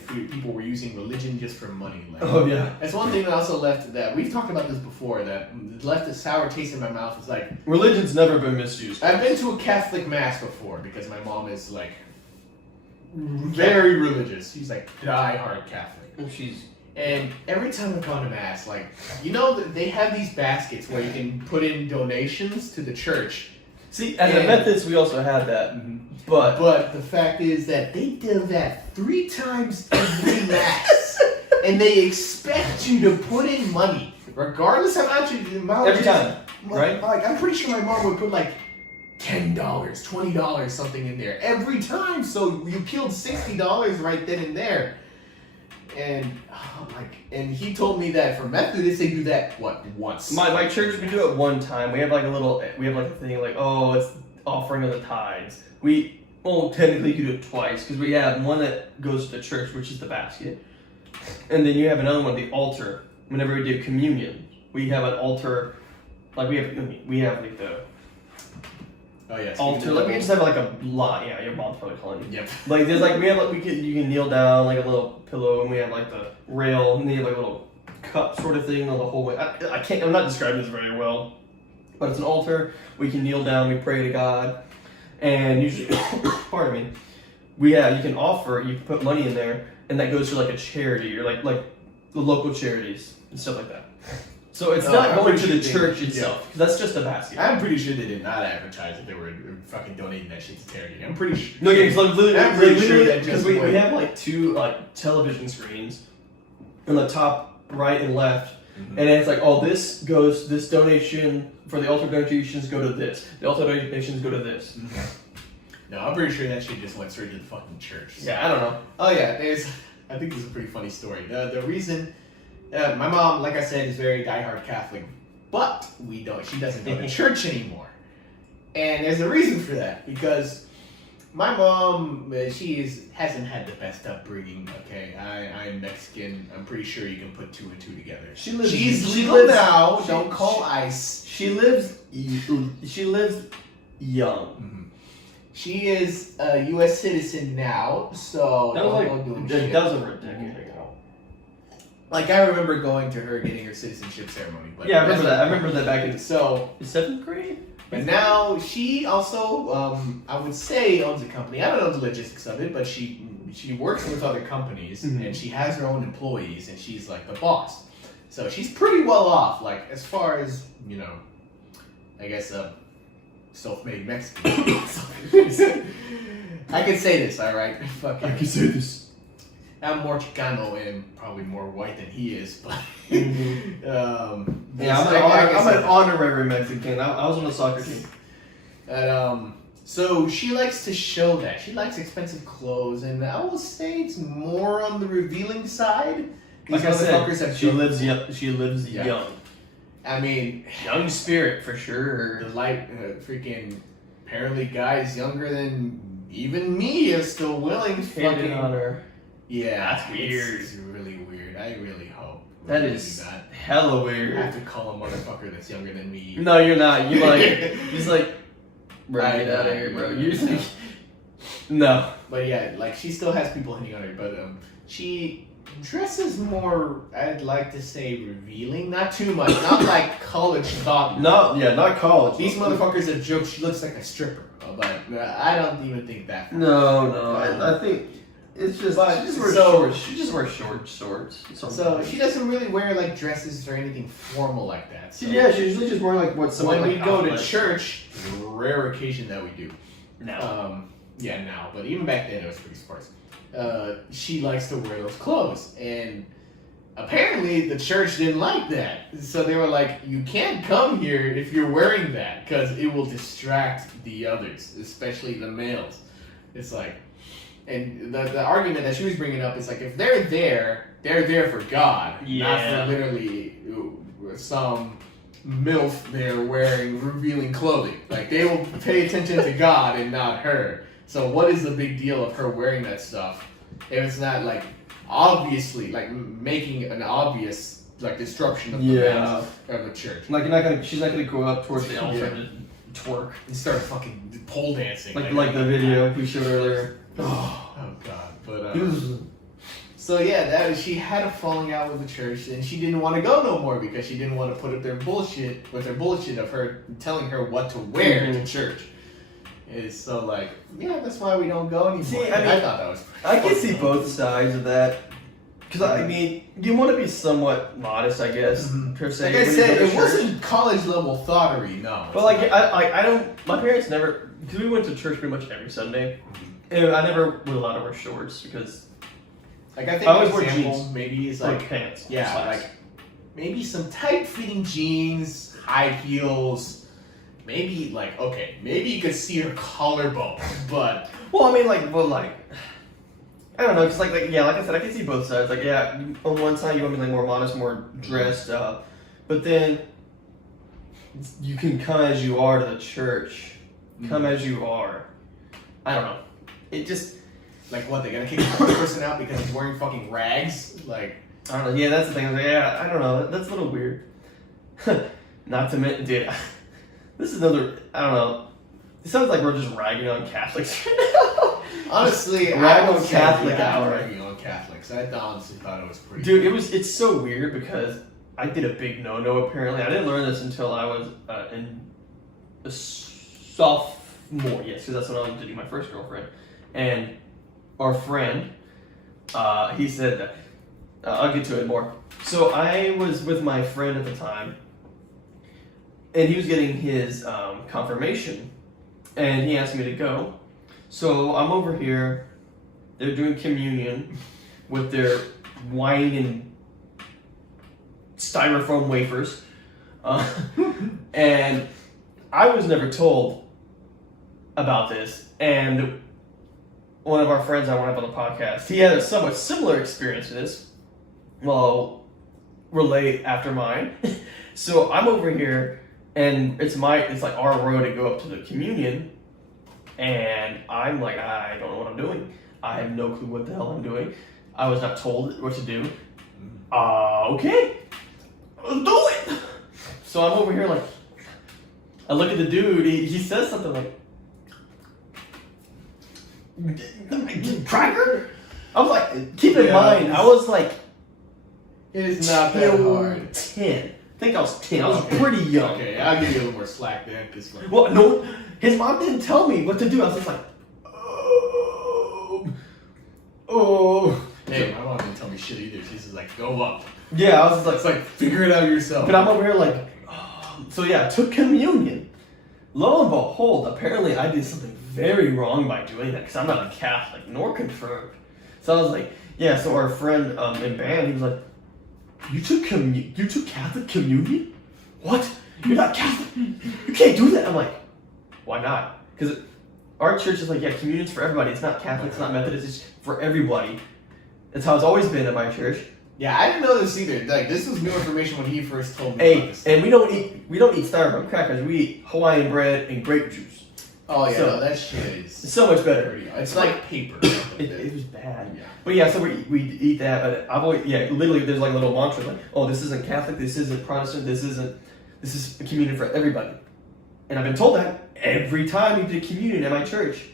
when people were using religion just for money. Like, oh yeah. That's one thing that also left that we've talked about this before. That left a sour taste in my mouth. It's like religion's never been misused. I've been to a Catholic mass before because my mom is like very religious. She's like die-hard Catholic. And every time I've gone to mass, like they have these baskets where you can put in donations to the church. See, as a Methodist, we also had that, but the fact is that they do that 3 times every mass, and they expect you to put in money, regardless of how much every time, right? Like I'm pretty sure my mom would put like $10, $20, something in there every time. So you killed $60 right then and there. And and he told me that for Methodists they do that once. My church, we do it one time. We have like a thing like, oh, it's offering of the tithes. We technically do it twice because we have one that goes to the church, which is the basket, and then you have another one, the altar. Whenever we do communion, we have an altar. Like we have like the altar. Like we just have like a lot. Yeah, your mom's probably calling you. Yep. Like there's like you can kneel down like a little pillow, and we have like the rail, and they have like a little cup sort of thing on the whole way. I'm not describing this very well, but it's an altar. We can kneel down, we pray to God, and usually, pardon me, you can offer, you can put money in there, and that goes to like a charity or like the local charities and stuff like that. So it's not going to the church itself, because that's just a basket. I'm pretty sure they did not advertise that they were fucking donating that shit to charity. I'm pretty sure. No, yeah, because we have like 2 like television screens on the top right and left, and it's like, this donation for the altar donations go to this. The altar donations go to this. No, I'm pretty sure that shit just went straight to the fucking church. So. Yeah, I don't know. Oh yeah, I think this is a pretty funny story. The reason. My mom, like I said, is very diehard Catholic, but she doesn't go to church anymore. And there's a reason for that, because my mom, hasn't had the best upbringing, okay? I'm Mexican. I'm pretty sure you can put 2 and 2 together. She lives now. Don't call ICE. She lives young. Mm-hmm. She is a U.S. citizen now, so that was over a decade ago. Like, I remember going to her getting her citizenship ceremony. But yeah, I remember that. I remember that back in so 7th grade. But now she also, I would say, owns a company. I don't know the logistics of it, but she works with other companies, and she has her own employees, and she's like the boss. So she's pretty well off, like as far as I guess self-made Mexican. I can say this, all right? Fuck I can say this. I'm more Chicano and probably more white than he is, but I'm an honorary Mexican. I was on the soccer team. So she likes to show that. She likes expensive clothes, and I will say it's more on the revealing side. Like I said, she lives young. I mean, young spirit for sure. The freaking apparently guys younger than even me are still willing to fucking on her. Yeah, that's weird. It's really weird. I really hope that is hella weird. I have to call a motherfucker that's younger than me. No, you're not. You just like, bro, get out of here, bro. You're just like, no. But yeah, like she still has people hitting on her, but she dresses more. I'd like to say revealing, not too much, not like college thought. No, yeah, not college. These motherfuckers are jokes. She looks like a stripper, but I don't even think that. No, I think. It's just she just wears short shorts. So she doesn't really wear like dresses or anything formal like that. So. Yeah, she usually just wears like what someone. When we go to church, rare occasion that we do. No. Now, but even back then it was pretty sparse. She likes to wear those clothes, and apparently the church didn't like that. So they were like, "You can't come here if you're wearing that because it will distract the others, especially the males." It's like. And the argument that she was bringing up is like, if they're there for God, not for literally some MILF there wearing revealing clothing. Like, they will pay attention to God and not her. So what is the big deal of her wearing that stuff if it's not like obviously like making an obvious like disruption of the church? Like she's not gonna go up towards the altar and twerk and start fucking pole dancing like the video we showed earlier. Oh God! But So yeah, she had a falling out with the church, and she didn't want to go no more because she didn't want to put up their bullshit of her telling her what to wear to church. It's so like, yeah, that's why we don't go anymore. See, I thought that was. I can see both sides of that. Because, I mean, you want to be somewhat modest, I guess, per se. Like I said, it wasn't college level thottery, no. But, like, I don't, my parents never, because we went to church pretty much every Sunday, and I never was allowed to wear shorts, because like, I think I always an wore example jeans. maybe is or like, pants. yeah, slacks. like, maybe some tight-fitting jeans, high heels, maybe, like, okay, maybe you could see her collarbone, but... Well, I mean, like, I don't know, because, like I said, I can see both sides. Like, yeah, on one side, you want to be, like, more modest, more dressed up. But then, you can come as you are to the church. Come as you are. I don't know. It just... Like, what, they're gonna kick the person out because he's wearing fucking rags? Like... I don't know. Yeah, that's the thing. Yeah, I don't know. That's a little weird. Not to mention, dude, this is another... I don't know. It sounds like we're just ragging on Catholics right now. Honestly, Rag I on would say, Catholic yeah, hour. ragging on Catholics. I honestly thought it was pretty. Dude, it's so weird because I did a big no-no apparently. I didn't learn this until I was in a sophomore. Yes, because that's when I was dating my first girlfriend. And our friend, he said that, I'll get to it more. So I was with my friend at the time, and he was getting his confirmation, and he asked me to go. So I'm over here, they're doing communion with their wine and styrofoam wafers. And I was never told about this. And one of our friends I want to have on the podcast, he had a somewhat similar experience to this. Well, relate after mine. So I'm over here, and it's like our road to go up to the communion. And I'm like, I don't know what I'm doing. I have no clue what the hell I'm doing. I was not told what to do. Okay, let's do it. So I'm over here like, I look at the dude, he says something like, cracker? I was like, keep in mind, I was like, it is not that hard. 10. I think I was 10. I was pretty young. Okay, I'll give you a little more slack there. Well, no, his mom didn't tell me what to do. I was just like, oh. Hey, my mom didn't tell me shit either. She's just like, go up. Yeah, I was just like, it's like, figure it out yourself. But I'm over here like, oh. So yeah, I took communion. Lo and behold, apparently I did something very wrong by doing that because I'm not a Catholic nor confirmed. So I was like, yeah. So our friend in band, he was like, you took Catholic communion? What? You're not Catholic. You can't do that. I'm like, why not? Because our church is like, yeah, communion's for everybody. It's not Catholic, it's not Methodist, it's for everybody. That's how it's always been at my church. Yeah, I didn't know this either. Like, this was new information when he first told me about this. And we don't eat styrofoam crackers. We eat Hawaiian bread and grape juice. Oh yeah, so, no, that shit is so much better. It's like paper. It was bad. Yeah. But yeah, so we eat that. But I've always, literally, there's like a little mantra like, oh, this isn't Catholic, this isn't Protestant, this is a communion for everybody. And I've been told that every time we did communion at my church.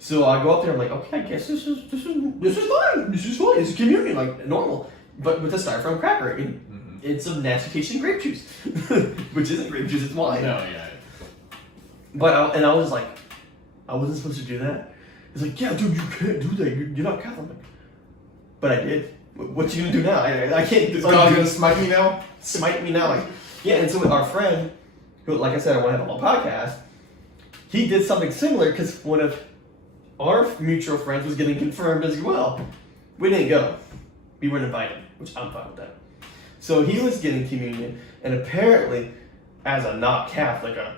So I go up there, I'm like, okay, I guess this is fine. This is fine. It's communion, like normal, but with a styrofoam cracker. And it's a nasty tasting grape juice, which isn't grape juice, it's wine. No, yeah. But I was like, I wasn't supposed to do that. It's like, yeah, dude, you can't do that. You're not Catholic. But I did. What you gonna do now? I can't. Is God gonna smite me now? Smite me now, like, yeah. And so with our friend, who, like I said, I want to have on the podcast, he did something similar because one of our mutual friends was getting confirmed as well. We didn't go. We weren't invited, which I'm fine with that. So he was getting communion, and apparently, as a not Catholic, a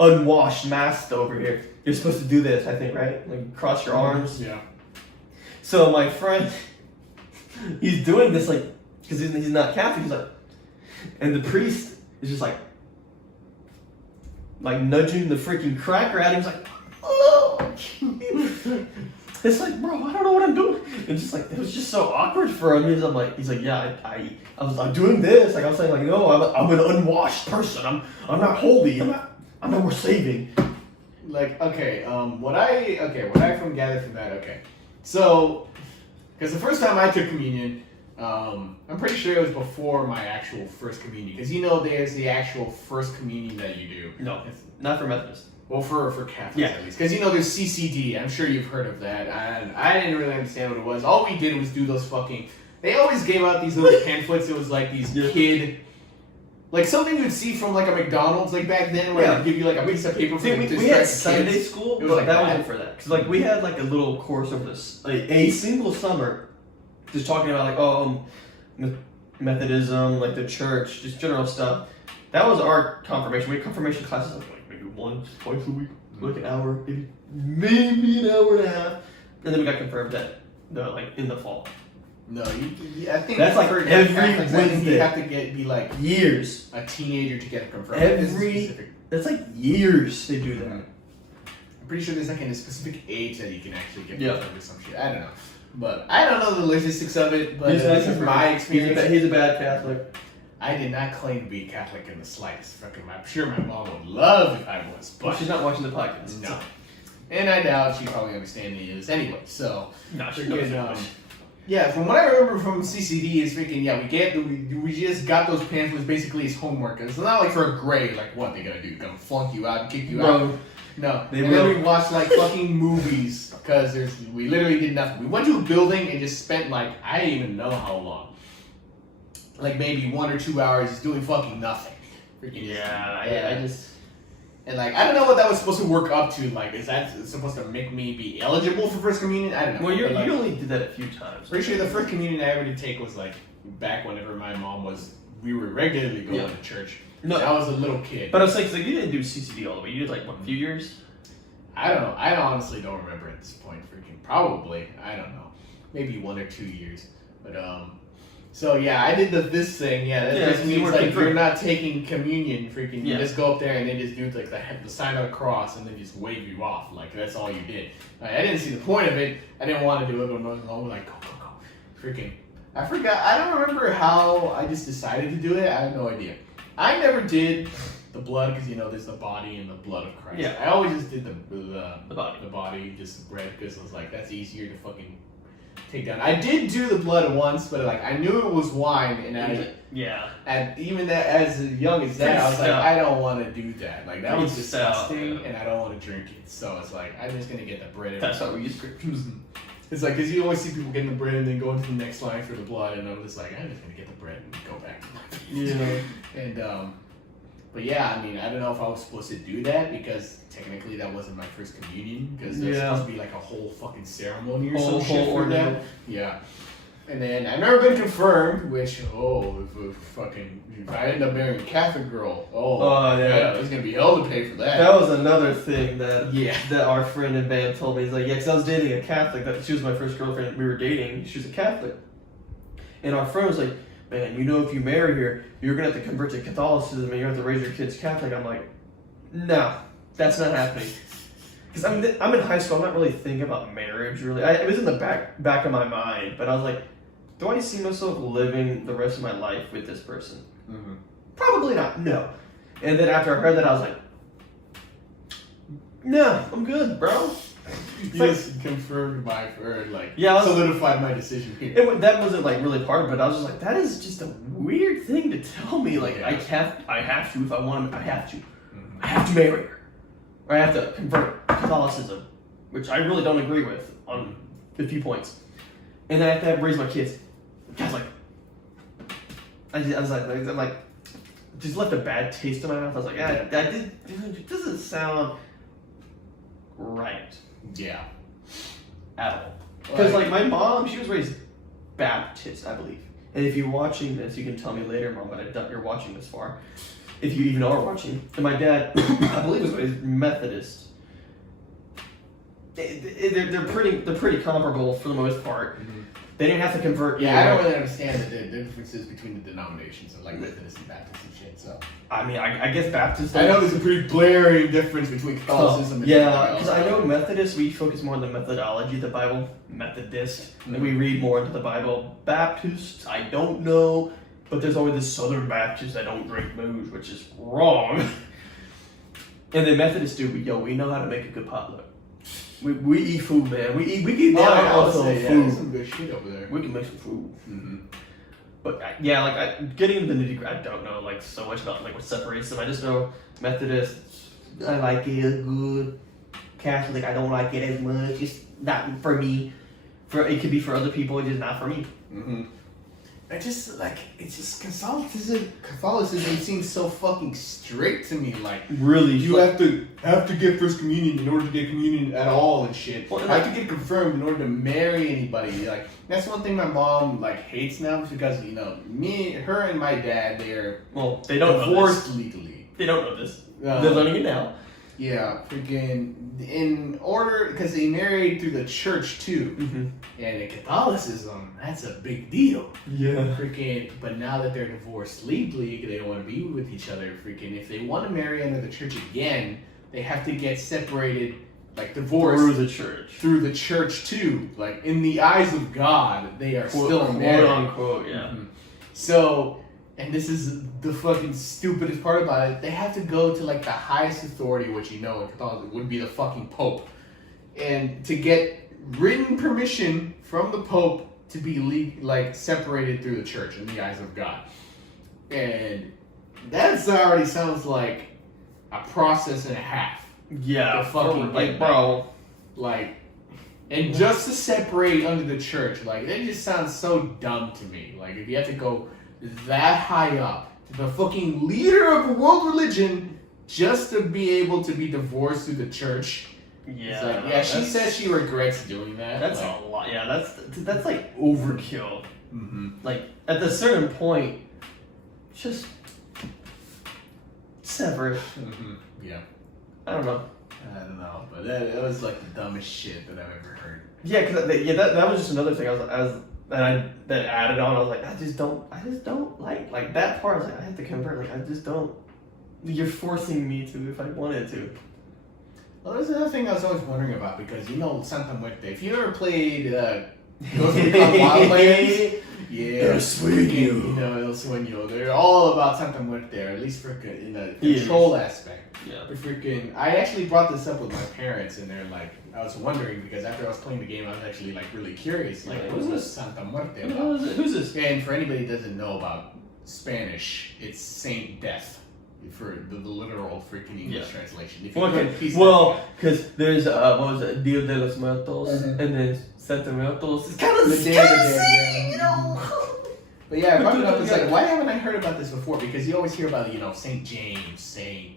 unwashed mask over here, you're supposed to do this, I think, right? Like cross your arms. Yeah. So my friend, he's doing this like, because he's not Catholic, he's like, and the priest is just like nudging the freaking cracker at him. He's like, oh. It's like, bro, I don't know what I'm doing. It's just like, it was just so awkward for him. He's like, yeah, I'm doing this. Like I was saying, like, no, I'm an unwashed person. I'm not holy. I'm not worth saving. Like, okay, what I from gathered from that, okay. So Because the first time I took communion, I'm pretty sure it was before my actual first communion. Because there's the actual first communion that you do. No, not for Methodists. Well, for Catholics at least. Because there's CCD. I'm sure you've heard of that. I didn't really understand what it was. All we did was do those fucking... They always gave out these little pamphlets. It was like these kid... Like something you'd see from like a McDonald's like back then, where they'd give you like a piece of paper for we had Sunday school, but like that wasn't for that. Because like we had like a little course over this, like a single summer, just talking about like Methodism, like the church, just general stuff. That was our confirmation. We had confirmation classes like maybe once, twice a week, like an hour, maybe an hour and a half, and then we got confirmed like in the fall. No, I think that's like for every Wednesday. You have to be like years a teenager to get it confirmed. That's like years they do that. I'm pretty sure there's like a specific age that you can actually get confirmed or some shit. I don't know, but I don't know the logistics of it. But this is my experience. He's a bad Catholic. I did not claim to be Catholic in the slightest. I'm sure my mom would love if I was, but she's not watching the podcast. No, and I doubt she probably understands me as anyway. So no, she knows. Yeah, from what I remember from CCD is freaking, we just got those pamphlets basically as homework. It's not like for a grade, like what they gonna do? Gonna flunk you out and kick you out? No. And then we watched like fucking movies because we literally did nothing. We went to a building and just spent like, I didn't even know how long. Like maybe 1 or 2 hours just doing fucking nothing. Freaking I just... And like, I don't know what that was supposed to work up to. Like, is that supposed to make me be eligible for First Communion? I don't know. Well, you only did that a few times. Pretty sure the First Communion I ever did take was like back whenever my mom we were regularly going to church. No, I was a little kid. But I was like, you didn't do CCD all the way. You did like what, a few years? I don't know. I honestly don't remember at this point. Freaking probably. I don't know. Maybe 1 or 2 years. But So yeah, I did this thing. Yeah, that just means like you're not taking communion. Freaking, you just go up there and they just do like the sign of the cross and then just wave you off. Like that's all you did. I didn't see the point of it. I didn't want to do it, but I was like, go. Freaking, I forgot. I don't remember how I just decided to do it. I have no idea. I never did the blood because there's the body and the blood of Christ. Yeah. I always just did the body. The body, just the bread, because I was like, that's easier to fucking take down. I did do the blood once, but like I knew it was wine, and and even that as young as that, I was like, I don't want to do that. Like that was disgusting, and I don't want to drink it. So it's like I'm just gonna get the bread. That's how we use scriptures. It's like because you always see people getting the bread and then going to the next line for the blood, and I'm just like, I'm just gonna get the bread and go back. And but yeah, I mean, I don't know if I was supposed to do that because technically that wasn't my first communion because there's supposed to be like a whole fucking ceremony or some shit for that. Yeah. And then I've never been confirmed, which if I end up marrying a Catholic girl, there's gonna be hell to pay for that. That was another thing that our friend in band told me. He's like, because I was dating a Catholic. She was my first girlfriend. We were dating. She was a Catholic, and our friend was like, man, if you marry her, you're going to have to convert to Catholicism and you have to raise your kids Catholic. I'm like, no, that's not happening. Because I'm in high school, I'm not really thinking about marriage, really. It was in the back of my mind, but I was like, do I see myself living the rest of my life with this person? Mm-hmm. Probably not, no. And then after I heard that, I was like, no, I'm good, bro. You just confirmed solidified my decision here. That wasn't like really part of it. I was just like, that is just a weird thing to tell me. Like I have to if I want to. I have to. Mm-hmm. I have to marry her, or I have to convert Catholicism, which I really don't agree with on a few points. And then I have to raise my kids Catholic. I was like, just left a bad taste in my mouth. I was like, it doesn't sound right. Yeah. At all. Because like my mom, she was raised Baptist, I believe. And if you're watching this, you can tell me later, Mom, but I doubt you're watching this far. If you even are watching. And my dad, I believe, was raised Methodist. They're pretty comparable for the most part. Mm-hmm. They didn't have to convert. Yeah, I don't really understand the differences between the denominations of like Methodist and Baptist and shit. So I mean, I guess Baptist. I know there's a pretty blaring difference between Catholicism and because I know Methodist, we focus more on the methodology of the Bible. Methodist, and we read more into the Bible. Baptist, I don't know, but there's always this Southern Baptist that don't drink booze, which is wrong. And then Methodists we know how to make a good potluck. We eat food, man. We can also food. there's some good shit over there. We can make some food. Mm-hmm. But getting into the nitty gritty, I don't know like so much about like what separates them. I just know Methodists, I like it, it's good. Catholic, I don't like it as much. It's not for me. It could be for other people, it's just not for me. Mm-hmm. It's just Catholicism seems so fucking strict to me. Like, Really, you have to get first communion in order to get communion at all and shit. Well, I have to get confirmed in order to marry anybody. Like, that's one thing my mom like hates now because her and my dad, they don't divorced know this. legally. They don't know this. They're learning it now. Yeah, freaking in order because they married through the church too, and in Catholicism that's a big deal. Yeah. Freaking, but now that they're divorced legally, they don't want to be with each other. Freaking, if they want to marry under the church again, they have to get separated, like divorced through the church too. Like in the eyes of God, they are still married, quote unquote. Yeah. So. And this is the fucking stupidest part about it. They have to go to like the highest authority, which in Catholicism would be the fucking Pope, and to get written permission from the Pope to be separated through the church in the eyes of God. And that already sounds like a process and a half. Yeah, to fucking bro. And just to separate under the church, that just sounds so dumb to me. Like if you have to go that high up to the fucking leader of a world religion just to be able to be divorced through the church. Yeah. She says she regrets doing that. That's a lot. Yeah, that's like overkill. Mm-hmm. Like at a certain point, just sever it. Mm-hmm. Yeah. I don't know, but that was like the dumbest shit that I've ever heard. Yeah, because that was just another thing that added on. I was like, I just don't like that part. I was like, I have to convert. Like, I just don't. You're forcing me to if I wanted to. Well, there's another thing I was always wondering about because Santa Muerte. If you ever played Ghost Recon Wildlands, They'll swing you. They'll swing you. They're all about Santa Muerte, or at least in the control aspect. Yeah. I actually brought this up with my parents, and they're like, I was wondering because after I was playing the game, I was actually really curious. Like, what's this Santa Muerte about? Who's this? And for anybody who doesn't know about Spanish, it's Saint Death for the literal freaking English translation. Because there's what was it, Dia de los Muertos, and then Santa Muertos. It's kind of the dead, you know. But yeah, I brought it up. It's like, why haven't I heard about this before? Because you always hear about Saint James, Saint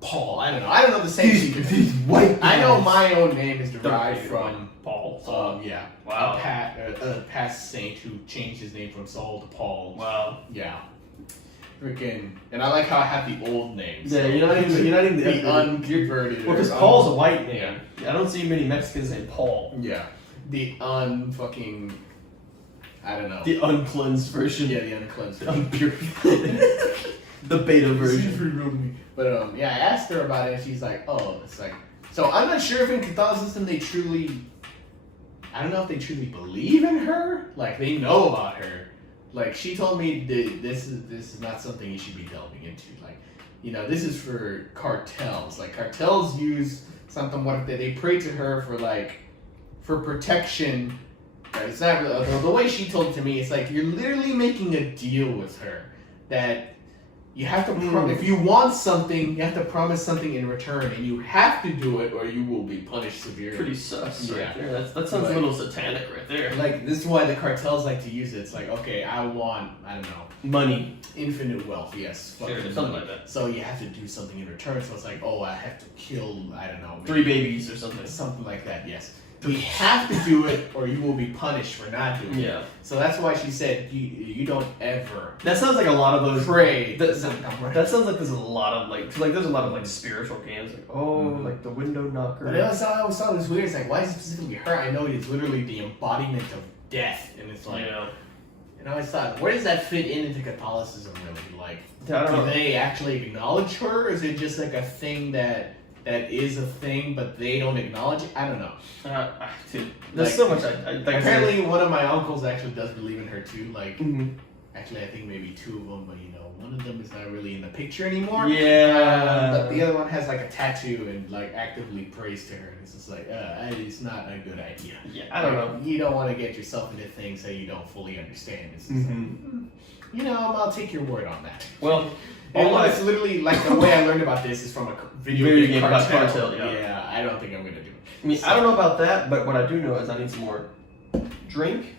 Paul. I don't know the saints. These white. I know my own name is derived from Paul. Yeah. Wow. A past saint who changed his name from Saul to Paul. Wow. Yeah. Freaking, and I like how I have the old names. Yeah, you're not even the unconverted. Well, because Paul's a white name. Yeah. I don't see many Mexicans named Paul. Yeah. The unfucking. I don't know. The uncleansed version. Yeah, the uncleansed version. The beta version. But I asked her about it, and she's like, "Oh, it's like." So I'm not sure if in Catholicism I don't know if they truly believe in her. Like they know about her. Like she told me this is not something you should be delving into. Like, this is for cartels. Like cartels use Santa Muerte. They pray to her for protection. It's not really, the way she told it to me. It's like you're literally making a deal with her that you have to if you want something, you have to promise something in return, and you have to do it, or you will be punished severely. Pretty sus, right there. That sounds a little satanic, right there. Like this is why the cartels like to use it. It's like, okay, I want, I don't know, money, infinite wealth. Yes, sure, something like that. So you have to do something in return. So it's like, oh, I have to kill, I don't know, 3 babies or something. Something like that. Yes. You have to do it, or you will be punished for not doing it. Yeah. So that's why she said you don't ever. That sounds like a lot of those. Pray. That sounds like there's a lot of there's a lot of spiritual games like the window knocker. But I always thought it was weird. It's like, why is it specifically her? I know it's literally the embodiment of death, and it's like, and I always thought, where does that fit into Catholicism really? Like, do they actually acknowledge her? Or is it just like a thing that is a thing, but they don't acknowledge it? I don't know. Dude, there's so much. Apparently, one of my uncles actually does believe in her too. Like, Actually, I think maybe 2 of them, but you know, one of them is not really in the picture anymore. Yeah. But the other one has like a tattoo and like actively prays to her. And it's just like, it's not a good idea. Yeah, I don't know. You don't want to get yourself into things that you don't fully understand. It's just Mm-hmm. like, you know, I'll take your word on that. Well, And all it's literally like the way I learned about this is from a video game about cartel. cartel, yeah. I don't think I'm gonna do it. I mean, I don't know about that, but what I do know is I need some more drink